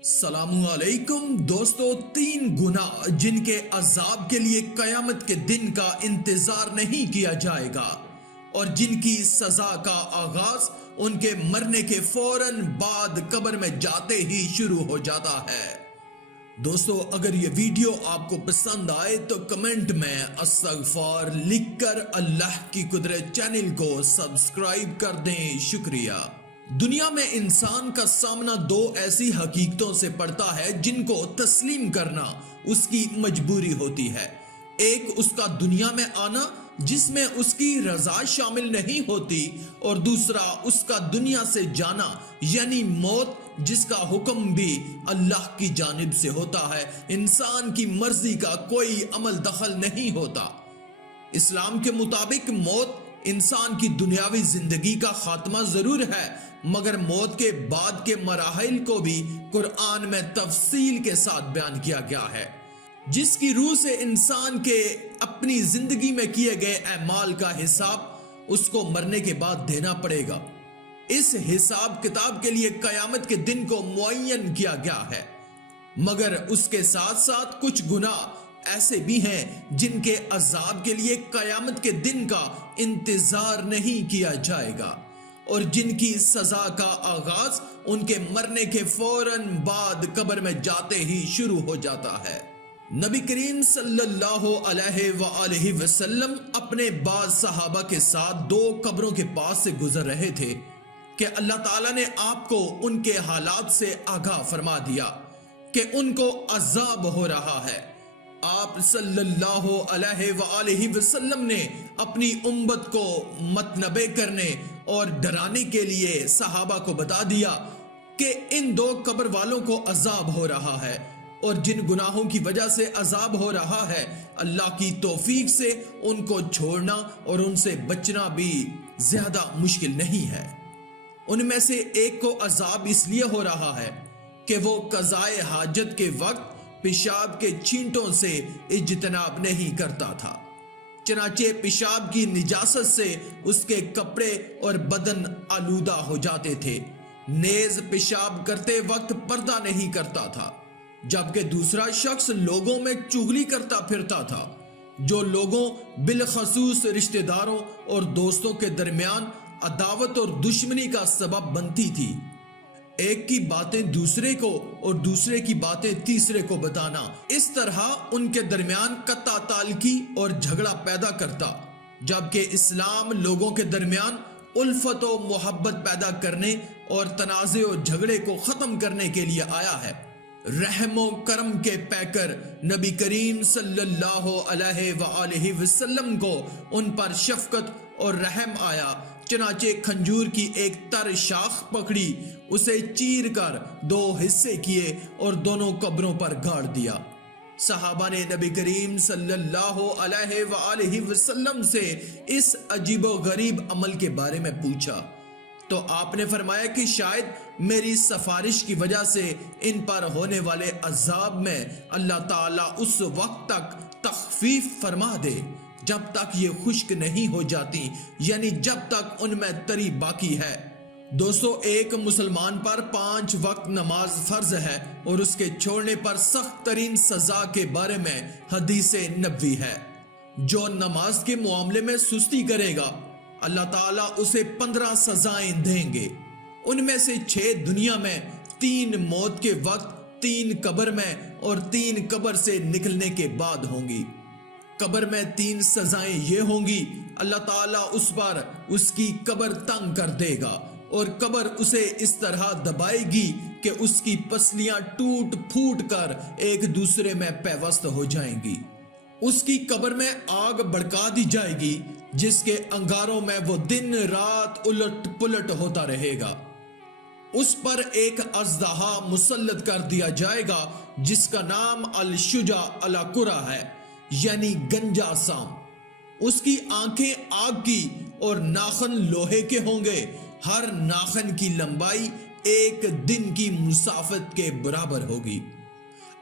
السلام علیکم دوستو، تین گناہ جن کے عذاب کے لیے قیامت کے دن کا انتظار نہیں کیا جائے گا اور جن کی سزا کا آغاز ان کے مرنے کے فوراً بعد قبر میں جاتے ہی شروع ہو جاتا ہے۔ دوستو، اگر یہ ویڈیو آپ کو پسند آئے تو کمنٹ میں استغفار لکھ کر اللہ کی قدرت چینل کو سبسکرائب کر دیں۔ شکریہ۔ دنیا میں انسان کا سامنا دو ایسی حقیقتوں سے پڑتا ہے جن کو تسلیم کرنا اس کی مجبوری ہوتی ہے۔ ایک اس کا دنیا میں آنا جس میں اس کی رضا شامل نہیں ہوتی، اور دوسرا اس کا دنیا سے جانا یعنی موت، جس کا حکم بھی اللہ کی جانب سے ہوتا ہے۔ انسان کی مرضی کا کوئی عمل دخل نہیں ہوتا۔ اسلام کے مطابق موت انسان کی دنیاوی زندگی کا خاتمہ ضرور ہے، مگر موت کے بعد کے مراحل کو بھی قرآن میں تفصیل کے ساتھ بیان کیا گیا ہے، جس کی روح سے انسان کے اپنی زندگی میں کیے گئے اعمال کا حساب اس کو مرنے کے بعد دینا پڑے گا۔ اس حساب کتاب کے لیے قیامت کے دن کو معین کیا گیا ہے، مگر اس کے ساتھ ساتھ کچھ گناہ ایسے بھی ہیں جن کے عذاب کے لیے قیامت کے دن کا انتظار نہیں کیا جائے گا اور جن کی سزا کا آغاز ان کے مرنے کے فوراً بعد قبر میں جاتے ہی شروع ہو جاتا ہے۔ نبی کریم صلی اللہ علیہ وآلہ وسلم اپنے بعض صحابہ کے ساتھ دو قبروں کے پاس سے گزر رہے تھے کہ اللہ تعالیٰ نے آپ کو ان کے حالات سے آگاہ فرما دیا کہ ان کو عذاب ہو رہا ہے۔ آپ صلی اللہ علیہ وآلہ وسلم نے اپنی امت کو متنبہ کرنے اور ڈرانے کے لیے صحابہ کو بتا دیا کہ ان دو قبر والوں کو عذاب ہو رہا ہے، اور جن گناہوں کی وجہ سے عذاب ہو رہا ہے، اللہ کی توفیق سے ان کو چھوڑنا اور ان سے بچنا بھی زیادہ مشکل نہیں ہے۔ ان میں سے ایک کو عذاب اس لیے ہو رہا ہے کہ وہ قضائے حاجت کے وقت پیشاب کے چھینٹوں سے اجتناب نہیں کرتا تھا، چنانچہ پیشاب کی نجاست سے اس کے کپڑے اور بدن آلودہ ہو جاتے تھے۔ نیز پیشاب کرتے وقت پردہ نہیں کرتا تھا، جبکہ دوسرا شخص لوگوں میں چغلی کرتا پھرتا تھا، جو لوگوں بالخصوص رشتہ داروں اور دوستوں کے درمیان عداوت اور دشمنی کا سبب بنتی تھی۔ ایک کی باتیں دوسرے کو اور دوسرے کی باتیں تیسرے کو بتانا اس طرح ان کے درمیان قطع تعلقی اور جھگڑا پیدا کرتا، جبکہ اسلام لوگوں کے درمیان الفت و محبت پیدا کرنے اور تنازع و جھگڑے کو ختم کرنے کے لیے آیا ہے۔ رحم و کرم کے پیکر نبی کریم صلی اللہ علیہ وآلہ وسلم کو ان پر شفقت اور رحم آیا، چنانچہ کھنجور کی ایک تر شاخ پکڑی، اسے چیر کر دو حصے کیے اور دونوں قبروں پر گاڑ دیا۔ صحابہ نے نبی کریم صلی اللہ علیہ وآلہ وسلم سے اس عجیب و غریب عمل کے بارے میں پوچھا، تو آپ نے فرمایا کہ شاید میری سفارش کی وجہ سے ان پر ہونے والے عذاب میں اللہ تعالیٰ اس وقت تک تخفیف فرما دے جب تک یہ خشک نہیں ہو جاتی، یعنی جب تک ان میں تری باقی ہے۔ دوستو، ایک مسلمان پر 5 وقت نماز فرض ہے اور اس کے چھوڑنے پر سخت ترین سزا کے بارے میں حدیث نبوی ہے۔ جو نماز کے معاملے میں سستی کرے گا، اللہ تعالیٰ اسے 15 سزائیں دیں گے۔ ان میں سے 6 دنیا میں، 3 موت کے وقت، 3 قبر میں اور 3 قبر سے نکلنے کے بعد ہوں گی۔ قبر میں 3 سزائیں یہ ہوں گی، اللہ تعالیٰ اس پر اس کی قبر تنگ کر دے گا اور قبر اسے اس طرح دبائے گی کہ اس کی پسلیاں ٹوٹ پھوٹ کر ایک دوسرے میں پیوست ہو جائیں گی۔ اس کی قبر میں آگ بھڑکا دی جائے گی، جس کے انگاروں میں وہ دن رات الٹ پلٹ ہوتا رہے گا۔ اس پر ایک اژدہا مسلط کر دیا جائے گا جس کا نام الشجا القرا ہے، یعنی گنجا سام۔ اس کی آنکھیں آگ کی اور ناخن لوہے کے ہوں گے، ہر ناخن کی لمبائی 1 دن کی مسافت کے برابر ہوگی۔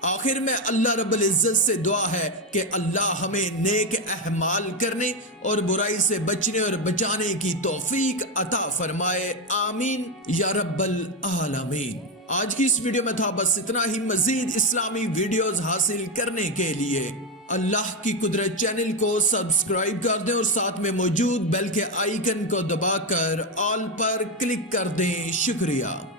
آخر میں اللہ رب العزت سے دعا ہے کہ اللہ ہمیں نیک اعمال کرنے اور برائی سے بچنے اور بچانے کی توفیق عطا فرمائے، آمین یا رب العالمین۔ آج کی اس ویڈیو میں تھا بس اتنا ہی. مزید اسلامی ویڈیوز حاصل کرنے کے لیے اللہ کی قدرت چینل کو سبسکرائب کر دیں اور ساتھ میں موجود بیل کے آئیکن کو دبا کر آل پر کلک کر دیں. شکریہ.